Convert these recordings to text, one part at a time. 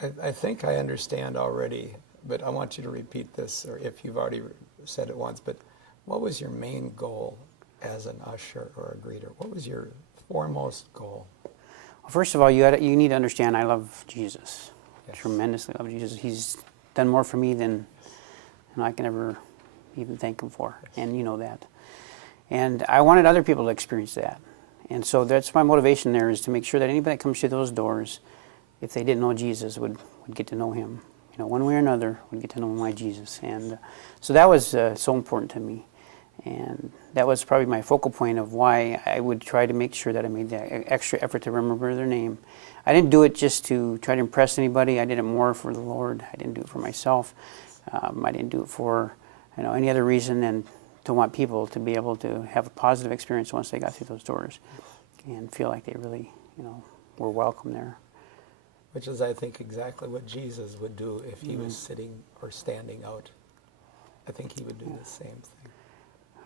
I think I understand already, but I want you to repeat this, or if you've already said it once, but what was your main goal as an usher or a greeter? What was your foremost goal? Well, first of all, you need to understand I love Jesus. Yes. Tremendously love Jesus. He's done more for me than I can ever even thank him for, yes. And you know that. And I wanted other people to experience that. And so that's my motivation there, is to make sure that anybody that comes through those doors, if they didn't know Jesus, would get to know him. You know, one way or another, would get to know my Jesus. And so that was so important to me. And that was probably my focal point of why I would try to make sure that I made that extra effort to remember their name. I didn't do it just to try to impress anybody. I did it more for the Lord. I didn't do it for myself. I didn't do it for any other reason than to want people to be able to have a positive experience once they got through those doors and feel like they really were welcome there. Which is, I think, exactly what Jesus would do if he was sitting or standing out. I think he would do the same thing.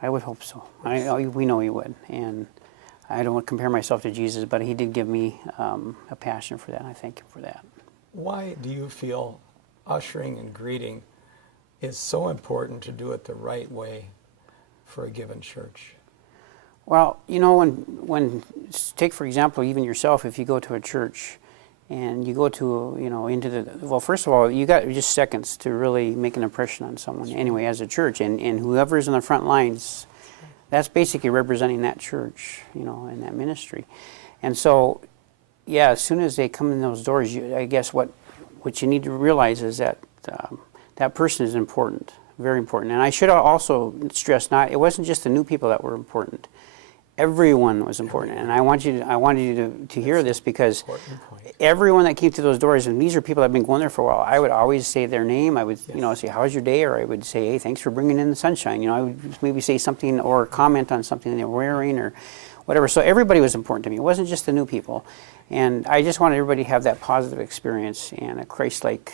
I would hope so. We know he would. And I don't want to compare myself to Jesus, but he did give me a passion for that, and I thank him for that. Why do you feel ushering and greeting is so important to do it the right way for a given church? Well, when take for example, even yourself, if you go to a church and you go to, first of all, you got just seconds to really make an impression on someone anyway as a church, and whoever's in the front lines, that's basically representing that church, and that ministry. And so, yeah, as soon as they come in those doors, I guess what you need to realize is that that person is important, very important. And I should also stress, it wasn't just the new people that were important. Everyone was important, and I wanted you to hear this, because everyone that came through those doors, and these are people that have been going there for a while, I would always say their name. I would, say, "How's your day?" Or I would say, "Hey, thanks for bringing in the sunshine." I would maybe say something or comment on something they were wearing or whatever. So everybody was important to me. It wasn't just the new people, and I just wanted everybody to have that positive experience and a Christ-like.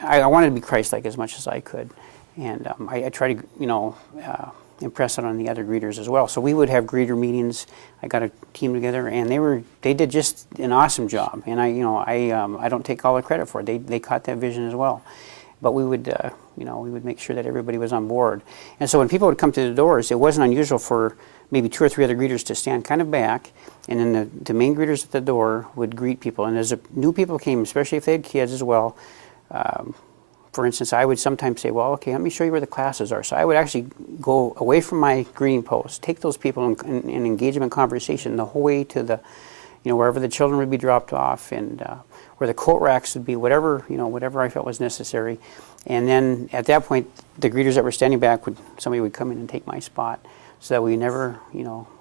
I wanted to be Christ-like as much as I could, and I try to, impress it on the other greeters as well. So we would have greeter meetings. I got a team together, and they did just an awesome job. And I don't take all the credit for it. They caught that vision as well. But we would make sure that everybody was on board. And so when people would come to the doors, it wasn't unusual for maybe 2 or 3 other greeters to stand kind of back, and then the main greeters at the door would greet people. And as new people came, especially if they had kids as well, for instance, I would sometimes say, well, okay, let me show you where the classes are. So I would actually go away from my greeting post, take those people and engage them in conversation the whole way to the, wherever the children would be dropped off, and where the coat racks would be, whatever I felt was necessary. And then at that point, the greeters that were standing back, somebody would come in and take my spot, so that we never,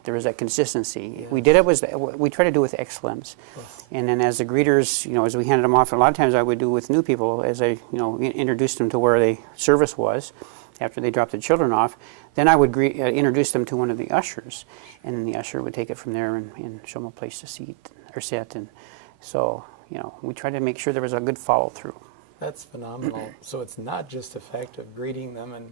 there was that consistency. Yes. We try to do it with excellence. Yes. And then as the greeters, as we handed them off, a lot of times I would do with new people, as I, introduced them to where the service was, after they dropped the children off, then I would introduce them to one of the ushers, and then the usher would take it from there and show them a place to sit. And so, we tried to make sure there was a good follow-through. That's phenomenal. So it's not just the fact of greeting them and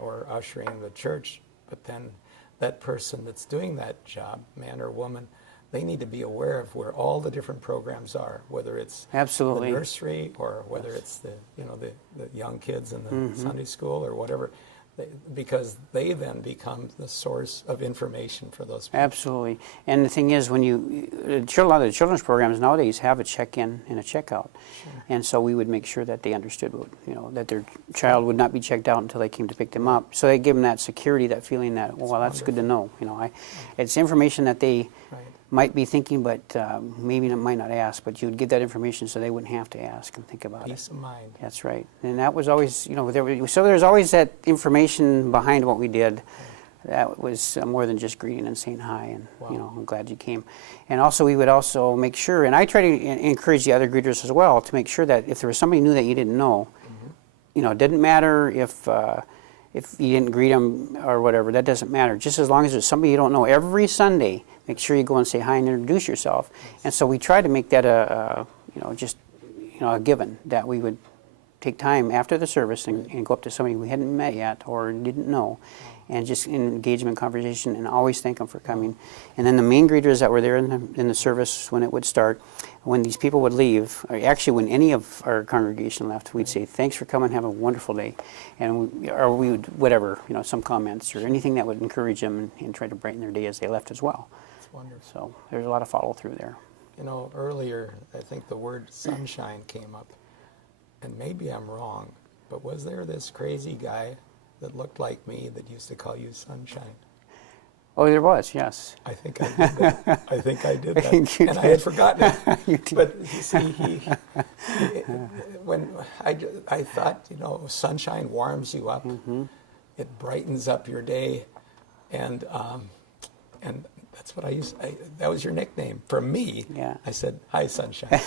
or ushering the church, but then that person that's doing that job, man or woman, they need to be aware of where all the different programs are, whether it's Absolutely. The nursery or whether it's the young kids in the Sunday school or whatever, because they then become the source of information for those people. Absolutely. And the thing is, when a lot of the children's programs nowadays have a check-in and a check-out. Sure. And so we would make sure that they understood that their child would not be checked out until they came to pick them up. So they give them that security, that feeling that, well, that's good to know. It's information that they might be thinking, but maybe might not ask, but you would give that information so they wouldn't have to ask and think about Peace of mind. That's right. And that was always, so there's always that information behind what we did. That was more than just greeting and saying hi, and I'm glad you came. And also, we would also make sure, and I try to encourage the other greeters as well, to make sure that if there was somebody new that you didn't know, it didn't matter if you didn't greet them or whatever, that doesn't matter. Just as long as there's somebody you don't know, every Sunday, make sure you go and say hi and introduce yourself. And so we try to make that a given, that we would take time after the service and go up to somebody we hadn't met yet or didn't know, and just engage them in conversation and always thank them for coming. And then the main greeters that were there in the service when it would start, when these people would leave, or actually when any of our congregation left, we'd say, thanks for coming, have a wonderful day. And we would, whatever, some comments or anything that would encourage them and try to brighten their day as they left as well. That's wonderful. So there's a lot of follow through there. Earlier, I think the word sunshine came up. And maybe I'm wrong, but was there this crazy guy that looked like me that used to call you Sunshine? Oh, there was, yes. I think I did that. I think I did that. And I had forgotten it. But you see, when I thought, sunshine warms you up. Mm-hmm. It brightens up your day. And that's what that was your nickname. For me, yeah. I said, hi, Sunshine.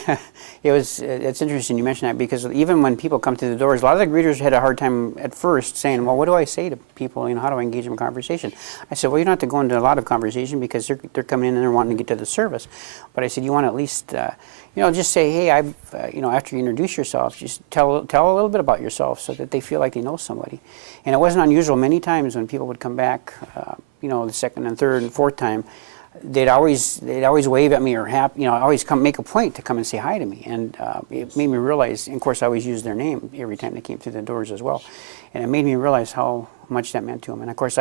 It's interesting you mention that, because even when people come through the doors, a lot of the greeters had a hard time at first saying, well, what do I say to people? How do I engage them in conversation? I said, well, you don't have to go into a lot of conversation because they're coming in and they're wanting to get to the service. But I said, you want to at least, just say, hey, after you introduce yourself, just tell a little bit about yourself so that they feel like they know somebody. And it wasn't unusual many times when people would come back, the second and third and fourth time, they'd always wave at me or always make a point to come and say hi to me, and it made me realize. And of course, I always used their name every time they came through the doors as well, and it made me realize how much that meant to them. And of course,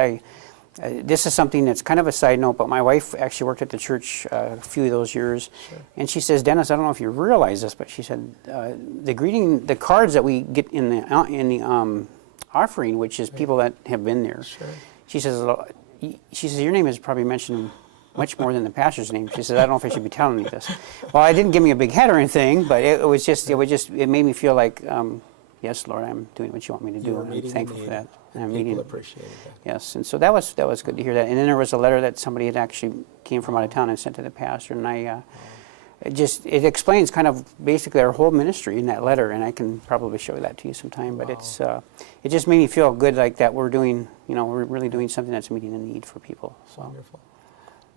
this is something that's kind of a side note, but my wife actually worked at the church a few of those years, sure. And she says, Dennis, I don't know if you realize this, but she said the cards that we get in the offering, which is people that have been there. Sure. She says your name is probably mentioned much more than the pastor's name. She says, I don't know if I should be telling you this. Well, I didn't give me a big head or anything, but it made me feel like, yes, Lord, I'm doing what you want me to do, and I'm thankful for that. And people appreciated that. Yes, and so that was good to hear that. And then there was a letter that somebody had actually came from out of town and sent to the pastor, and it explains kind of basically our whole ministry in that letter, and I can probably show that to you sometime. Wow. But it just made me feel good, like that we're doing, we're really doing something that's meeting a need for people. So. Wonderful.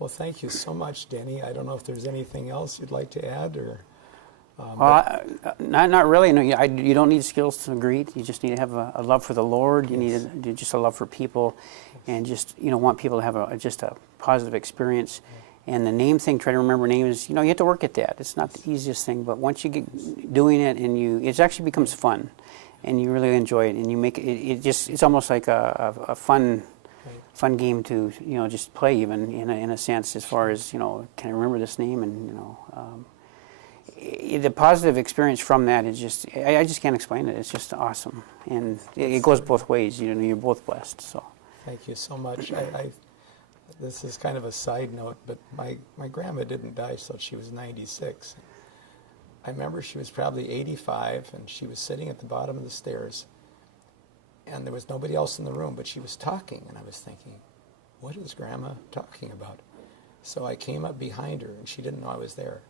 Well, thank you so much, Denny. I don't know if there's anything else you'd like to add, or. Not really. No, you don't need skills to greet. You just need to have a love for the Lord. You need just a love for people, and just want people to have just a positive experience. And the name thing, try to remember names. You have to work at that. It's not the easiest thing, but once you get doing it, and it actually becomes fun, and you really enjoy it, and you make it. It's almost like a fun game to just play, even in a sense, as far as can I remember this name, and the positive experience from that is just I just can't explain it. It's just awesome, and it goes both ways. You're both blessed. So thank you so much. This is kind of a side note, but my grandma didn't die till she was 96. I remember she was probably 85, and she was sitting at the bottom of the stairs, and there was nobody else in the room, but she was talking, and I was thinking, what is Grandma talking about? So I came up behind her, and she didn't know I was there.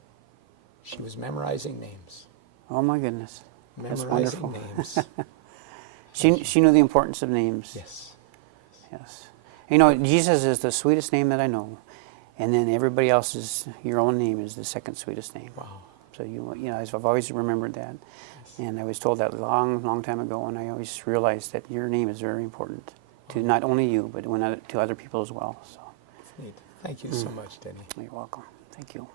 She was memorizing names. Oh my goodness. Memorizing names. She knew the importance of names. Yes. Yes. Jesus is the sweetest name that I know, and then everybody else's, your own name is the second sweetest name. Wow. So I've always remembered that, yes. And I was told that long time ago, and I always realized that your name is very important to not only you, but to other people as well. So. That's neat. Thank you so much, Denny. You're welcome. Thank you.